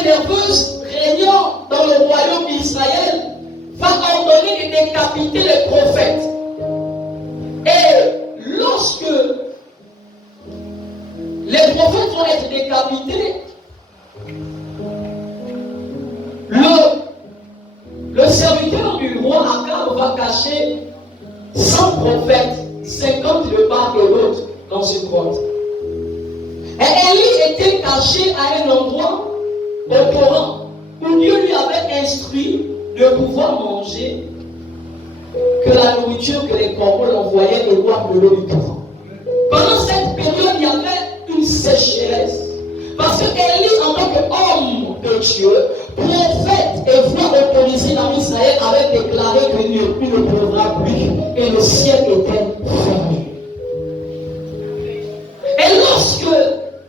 folie nerveuse régnant dans le royaume d'Israël va ordonner de décapiter les prophètes. Et lorsque les prophètes vont être décapités, le serviteur du roi Akab va cacher 100 prophètes, 50 de part et l'autre, dans une grotte. Et Élie était caché à un endroit au Coran où Dieu lui avait instruit de pouvoir manger que la nourriture que les corbeaux l'envoyaient et boire de l'eau du torrent. Pendant cette période, il y avait une sécheresse. Parce que Élie, en tant qu'homme de Dieu, prophète et voix autorisée dans Israël, avait déclaré qu'il ne pleuvra plus et le ciel était fermé. Et lorsque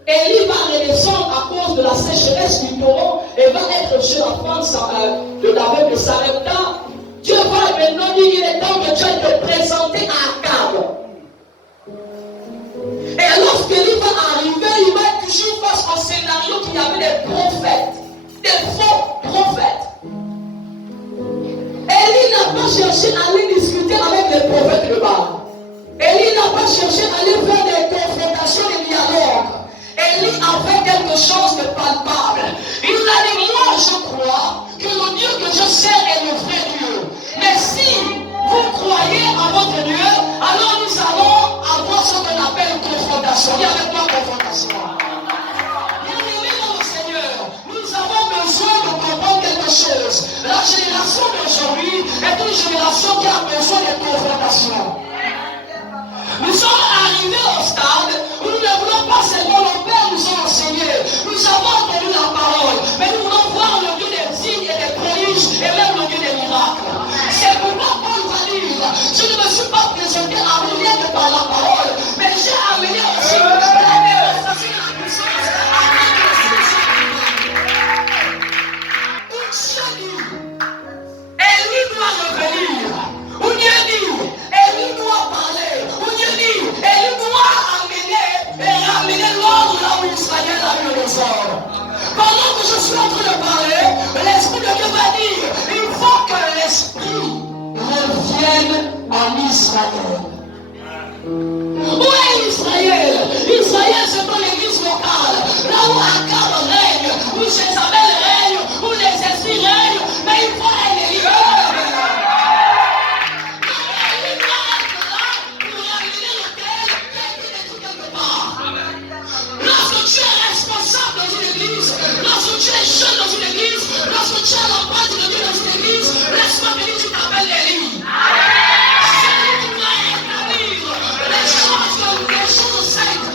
Élie va redescendre à cause de la sécheresse du torrent et va être chez la femme de l'aveugle de Sarepta, Dieu va maintenant dire qu'il est temps que Dieu te présente à Akab. Et lorsqu'Élie va arriver, il va être toujours face au scénario qu'il y avait des prophètes, des faux prophètes. Élie n'a pas cherché à aller discuter avec les prophètes de Baal. Élie n'a pas cherché à aller faire des confrontations, des dialogues. Élie avait quelque chose de palpable. Il a dit, moi je crois que le Dieu que je sers est le vrai Dieu. Mais si vous croyez à votre Dieu, alors nous allons avoir ce qu'on appelle une confrontation. Il y a avec moi confrontation. Bien-aimés dans le Seigneur, nous avons besoin de comprendre quelque chose. La génération d'aujourd'hui est une génération qui a besoin de confrontation. Nous sommes arrivés au stade où nous ne voulons pas seulement nos pères nous ont enseigné. Nous avons entendu la parole, mais nous voulons voir le Dieu des signes et des prodiges et même le Dieu des miracles. C'est pourquoi Paul va dire, je ne me suis pas présenté à vous rien que par la parole, mais j'ai amené aussi la démonstration de la puissance avec le succès. Où Dieu dit, Élie doit revenir. Où Dieu dit, Élie doit parler. Où Dieu dit, Élie doit amener et ramener l'ordre là où Israël a eu le désordre. Pendant que je suis en train de parler, l'Esprit de Dieu va dire, il faut que l'Esprit revienne en Israël. Où est Israël? Israël, c'est pas l'église locale, là où Akab règne, où Jézabel règne, où les esprits règnent, mais il faut un Élie. Lorsque tu es responsable dans une église, lorsque tu es jeune dans une église, lorsque tu as la part de Dieu dans une église, laisse-moi te dire, tu t'appelles Élie. C'est lui qui doit établir les choses saintes.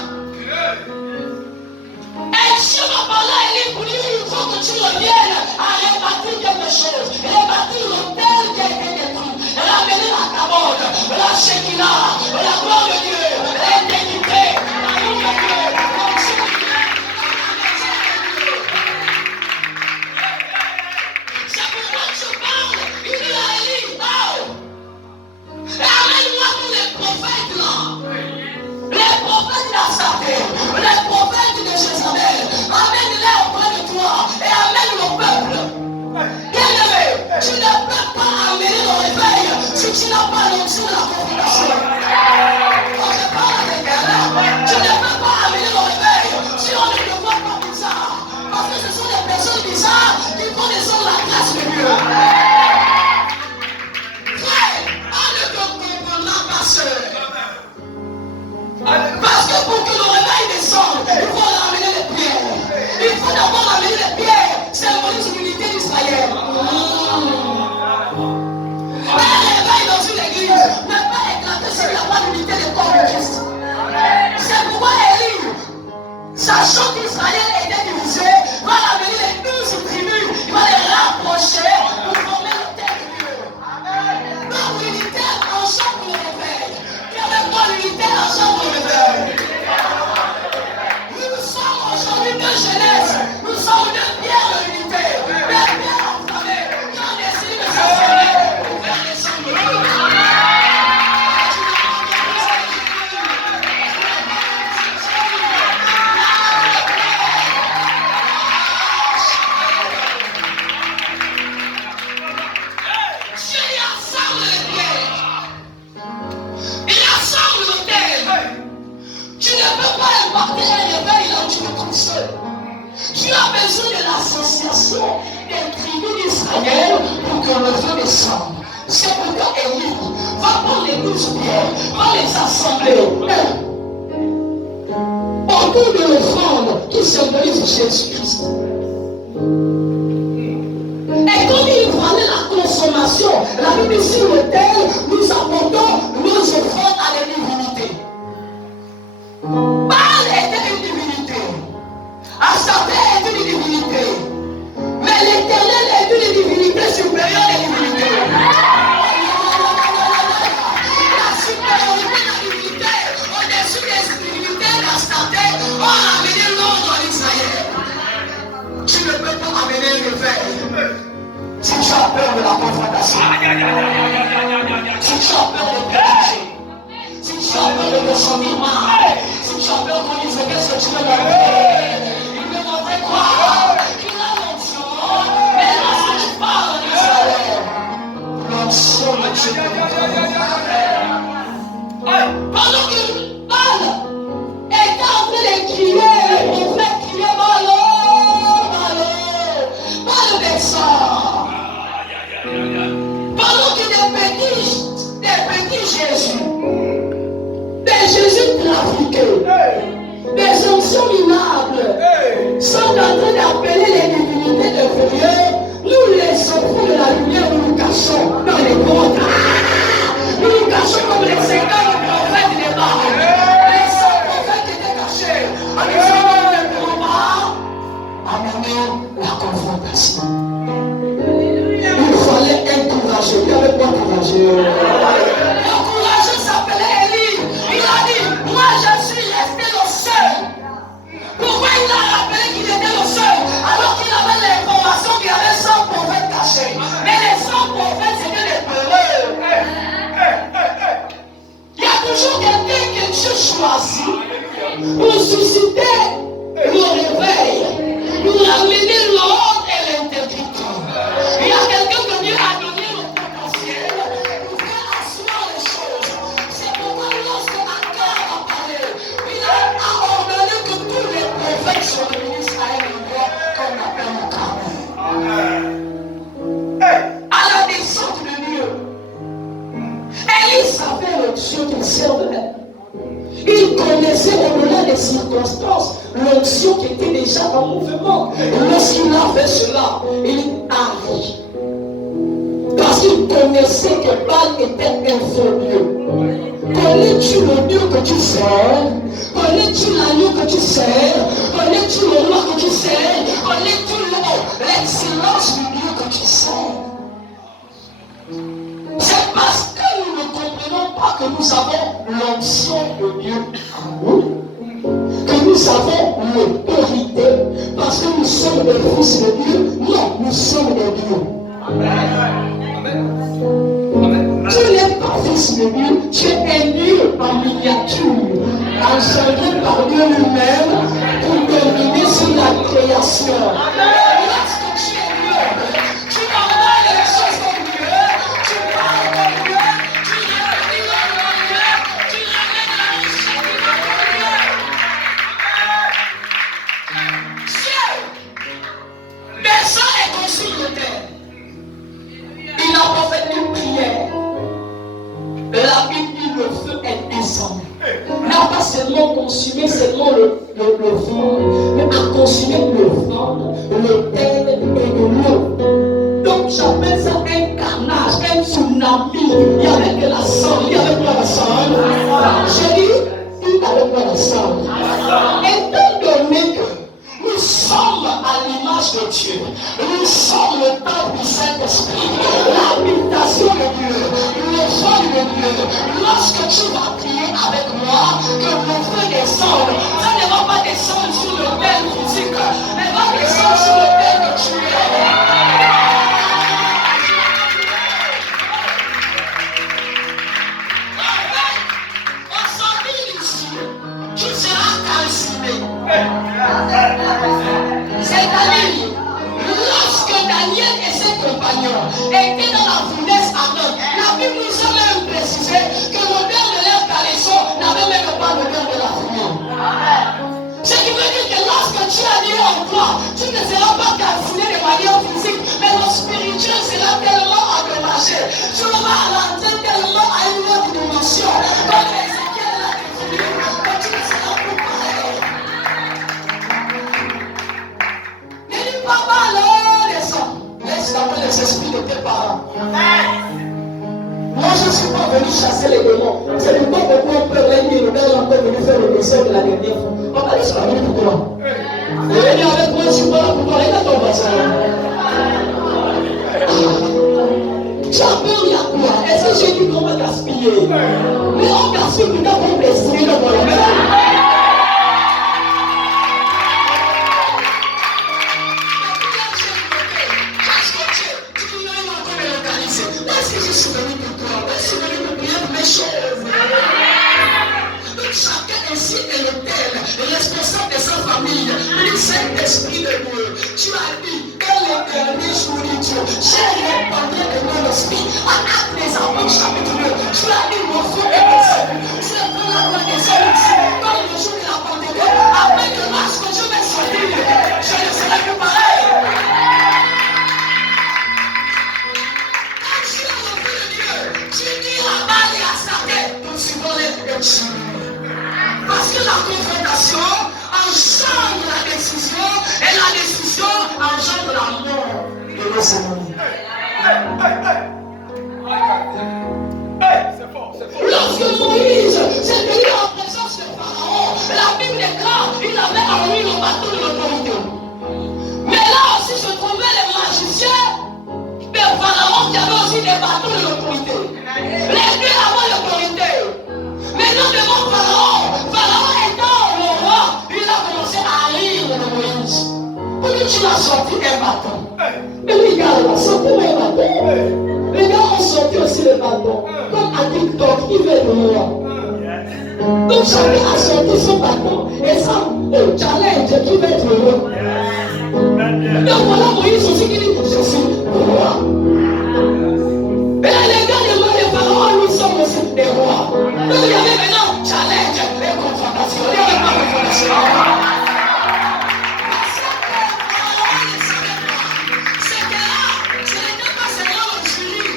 Et Dieu m'a parlé à Élie pour dire, il faut que tu reviennes à rebâtir quelque chose, rebâtir l'autel qui a été détruit, ramener la cabane, la Shekinah, la gloire de Dieu, l'intégrité, l'amour de Dieu. C'est pourquoi je parle, il dit à Élie, amène-moi tous les prophètes là, les prophètes d'Assaté, les prophètes de Jézabel, amène-les auprès de toi et amène le peuple. Bien-aimé, tu ne peux pas amener le réveil si tu n'as pas annoncé la confrontation. Quand je parle avec elle, tu ne peux pas amener le réveil si on ne te voit pas bizarre. Parce que ce sont des personnes bizarres qui font descendre la grâce de Dieu. Frère, on ne te comprendra pas seul. Parce que pour que le réveil descende, il faut ramener les pierres. Il faut d'abord ramener les pierres. Symbolise l'unité d'Israël. Un réveil dans une église ne peut pas éclater s'il n'y a pas d'unité du corps de Christ. C'est pourquoi Élie, sachant qu'Israël était divisé, va ramener les 12 tribus, il va les rapprocher pour former le terre de Dieu. Donc l'unité ensemble le réveil. Et avec moi l'unité ensemble le réveil. Nous sommes aujourd'hui deux jeunesses, nous sommes deux pierres de l'unité, deux pierres enflammées, qui ont décidé de s'assembler pour faire descendre le feu. besoin de l'association des tribus d'Israël pour que le feu descende. C'est pourquoi Élie va prendre les 12 pierres, va les assembler autour de l'offrande qui symbolise Jésus-Christ. Et comme il fallait la consommation, la Bible dit sur l'autel, nous apportons nos offrandes à la divinité. Baal était une divinité. Astarté est une divinité. Mais l'Éternel est une divinité supérieure des divinités. La supériorité de la divinité au-dessus des divinités d'Astarté a amené l'ordre en Israël. Tu ne peux pas amener le réveil. Si tu as peur de la confrontation, si tu as peur de péché, si tu as peur de te sentir mal, si tu as peur qu'on dise qu'est-ce que tu veux montrer, il veut montrer quoi? Qu'il a l'onction. Mais lorsque tu parles en Israël, l'onction de Dieu. Pendant que Baal était en train de crier, le prophète criait Baal descend. Pendant que des petits Jésus, des Jésus trafiqués, des onctions minables, sont en train d'appeler les divinités inférieures. Nous les enfants de la lumière, nous nous cachons dans les grottes. Nous nous cachons comme les 50 prophètes des Baal. Les 100 prophètes étaient cachés. En disant, nous ne pouvons pas amener la confrontation. Il fallait un courageux. Il y avait pas courageux. Le courageux s'appelait Élie. Il a dit, moi je suis resté le seul. Pourquoi il a rappelé qu'il était le seul? Alors qu'il avait l'information qu'il y avait 100 prophètes cachés. Mais les 100 prophètes c'était des peureux. Il y a toujours quelqu'un que Dieu choisit pour susciter le réveil, pour amener l'ordre et l'intégrité. Il y a quelqu'un que Dieu a donné le potentiel pour faire asseoir les choses. C'est pourquoi lorsque Akar a parlé, il a ordonné que tous les prophètes soient venus à un endroit qu'on appelle le Carmel. À la descente de Dieu, Élie savait le Dieu qu'il servait. Il connaissait au-delà des circonstances l'onction qui était déjà en mouvement. Et lorsqu'il a fait cela, il a ri. Parce qu'il connaissait que Baal était un faux Dieu. Connais-tu le Dieu que tu sers? Connais-tu l'agneau que tu sers? Connais-tu le roi que tu sers? Connais-tu l'excellence du Dieu que tu sers? C'est parce que nous ne comprenons pas que nous avons l'onction de Dieu en nous, que nous avons l'autorité, parce que nous sommes des fils de Dieu. Non, nous sommes des dieux. Tu n'es pas fils de Dieu, tu es un Dieu en miniature, engendré par Dieu lui-même pour dominer sur la création. Lorsque tu es Dieu, tu ordonnes les choses comme Dieu, tu parles comme Dieu, tu réagis comme Dieu, tu ramènes la richesse comme Dieu. Dieu descend et construit le terre. Il a pas fait une prière. La Bible dit le feu est descendu. N'a pas seulement consumé seulement le fond, mais a consumé le fond, le terre et de l'eau. Donc j'appelle ça un carnage, un tsunami. Il n'y avait que la sang. Il y avait quoi la sang? J'ai dit, il y avait quoi la sang? Étant donné que nous sommes à l'image de Dieu, nous sommes le temple du Saint-Esprit, l'habitation de Dieu, le feu de Dieu. Lorsque tu vas prier avec moi, que le feu descende, ça ne va pas descendre sur le tel physique, mais va descendre sur le tel que tu es. En sortir ici, tu seras calciné. C'est-à-dire, lorsque Daniel et ses compagnons étaient dans la fournaise ardente, la Bible nous a même précisé que l'odeur de leur caleçon n'avait même pas l'odeur de la fumée. Ce qui veut dire que lorsque tu as lié en toi, tu ne seras pas calciné de manière physique, mais le spirituel sera tellement endommagé. Tu vas rentrer tellement à une autre dimension. Comme Ézéchiel l'a défini, que tu ne seras plus pareil. Ne dis pas mal, descends. Laisse d'abord les esprits de tes parents. Moi, je ne suis pas venu chasser les démons. C'est pourquoi beaucoup ont peur. L'ennemi est encore venu faire le dessin de la dernière fois. On va aller sur la minute pour toi. Et viens avec moi, je ne suis pas là pour toi. Regarde ton voisin. Tu as peur, il y a quoi? Est-ce que j'ai dit qu'on va gaspiller? Mais on gaspille plus tard pour essayer de moi-même. Est-ce que je suis venu pour toi? Est-ce que je suis venu pour prier pour mes choses? Donc chacun ici est l'autel, responsable de sa famille, le Saint-Esprit de Dieu. Tu as dit, dans les derniers jours de Dieu, j'ai répandu de mon esprit. En Actes des Apôtres, chapitre 2, tu as dit, mon feu est descendu. C'est pour la voix des hommes ici, dans le jour de la Pentecôte, après que lorsque je vais sortir, je ne serai plus pareil. Tu dis à Baal et à Satan pour suivre les tuer. Parce que la confrontation engendre la décision et la décision engendre la mort de nos ennemis. Lorsque Moïse s'est tenu en présence de Pharaon, la Bible déclare qu'il avait en lui le bâton de l'autorité. Mais là aussi se trouvaient les magiciens de Pharaon qui avaient aussi des bâtons de l'autorité. Les deux avaient l'autorité. Maintenant devant Pharaon, Pharaon étant le roi, il a commencé à rire de Moïse. Pourquoi tu l'as sorti un bâton? Mais les gars, là, sortez-moi un bâton. Les gars ont sorti aussi le bâton. Comme à TikTok, il veut être le roi. Donc chacun a sorti son bâton et ça, challenge qui veut être le roi. Donc voilà Moïse aussi qui dit, je suis roi. Et les gars de Pharaon, nous sommes aussi des rois. Donc il y avait maintenant challenge et confrontation. Il n'y avait pas de confrontation. C'était là, ce n'était pas seulement le jury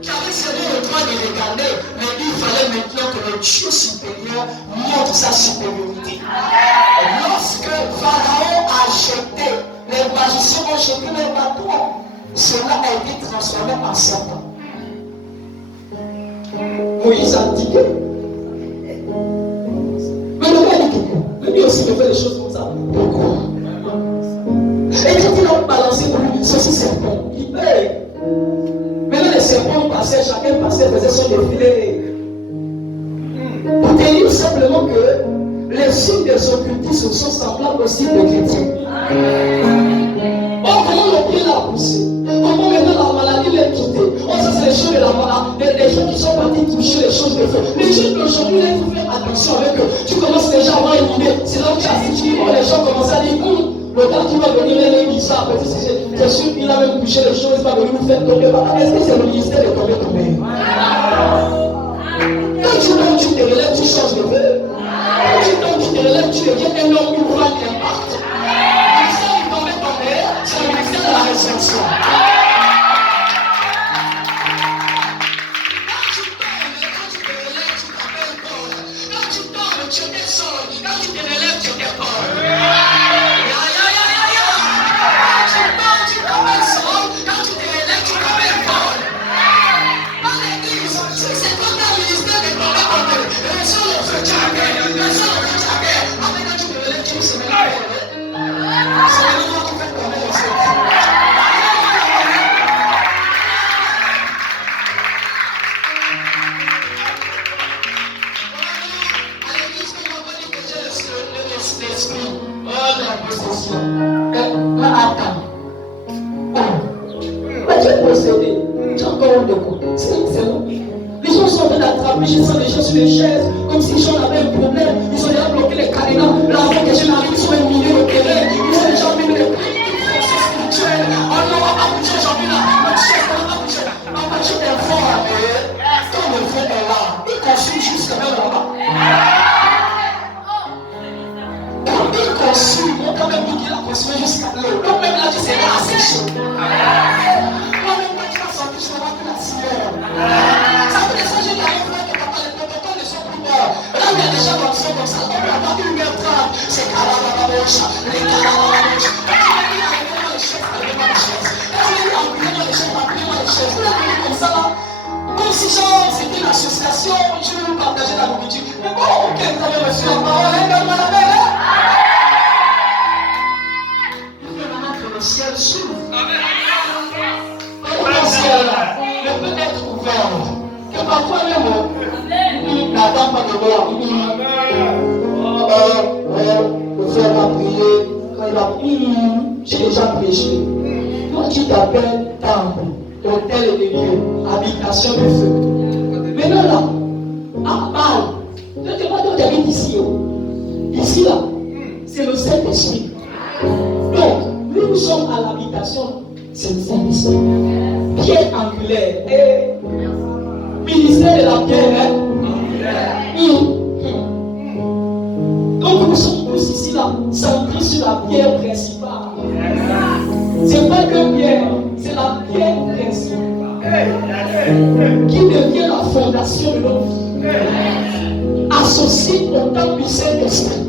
qui avait seulement le droit de regarder, mais il fallait maintenant que le Dieu supérieur montre sa supériorité. Lorsque Pharaon a jeté, les magiciens ont jeté les bâtons, cela a été transformé en serpent. Moïse a dit que. Mais le gars dit que. Lui aussi me fait des choses comme ça. Pourquoi? Et quand il a balancé pour lui, ceci serpent, il paye. Maintenant les serpents passaient, chacun passait, faisait son défilé. Pour te dire simplement que les signes des occultistes sont semblables aux signes des chrétiens. Oh, comment le pied l'a poussé? Comment maintenant la maladie l'a quitté? Oh, ça c'est les choses de la maladie, les gens qui sont partis toucher les choses de feu. Les gens d'aujourd'hui, il faut faire attention avec eux. Tu commences déjà à avoir une idée. C'est là où tu as dit, oh, les gens commencent à dire, le gars qui va venir, il dit ça, c'est sûr qu'il a même touché les choses, il va venir nous faire tomber. Est-ce que c'est le ministère de tomber? Quand tu tombes, tu te relèves, tu changes de feu. Quand tu tombes, tu te relèves, tu deviens un homme, une femme qui impacte. Le ministère du tomber, c'est le ministère de la résurrection. Les gens sur les chaises, comme si les gens avaient un problème. Ils ont déjà bloqué les cadenas. Là, avant que je n'arrive, ils sont éminés au terrain. Ils ont déjà mis les forces spirituelles. On n'aura pas bougé aujourd'hui là. Notre chef, on n'a pas bougé. On va dire des fois, quand le frère est là, il consume jusqu'à même là-bas. Quand il consume, on quand même dit Comme si genre c'était une association, je vais vous partager la nourriture. Mais bon, ok, vous avez reçu la parole, hein, comme on l'appelle, hein? Il faut maintenant que le ciel s'ouvre. Le ciel ne peut être ouvert que par toi-même. N'attends pas de voir. Le frère va prier. Quand il va prier, j'ai déjà prêché. Toi qui t'appelles temple, hôtel et lieu, habitation de feu. Maintenant là, à Bâle, tu habites ici. Ici là, c'est le Saint-Esprit. Donc, nous sommes à l'habitation, c'est le Saint-Esprit. Pierre angulaire et ministère de la pierre. Hein? Donc nous sommes tous ici là, centrés sur la pierre principale. C'est pas que pierre, c'est la pierre principale qui devient la fondation de notre vie. Associée au temps du Saint-Esprit.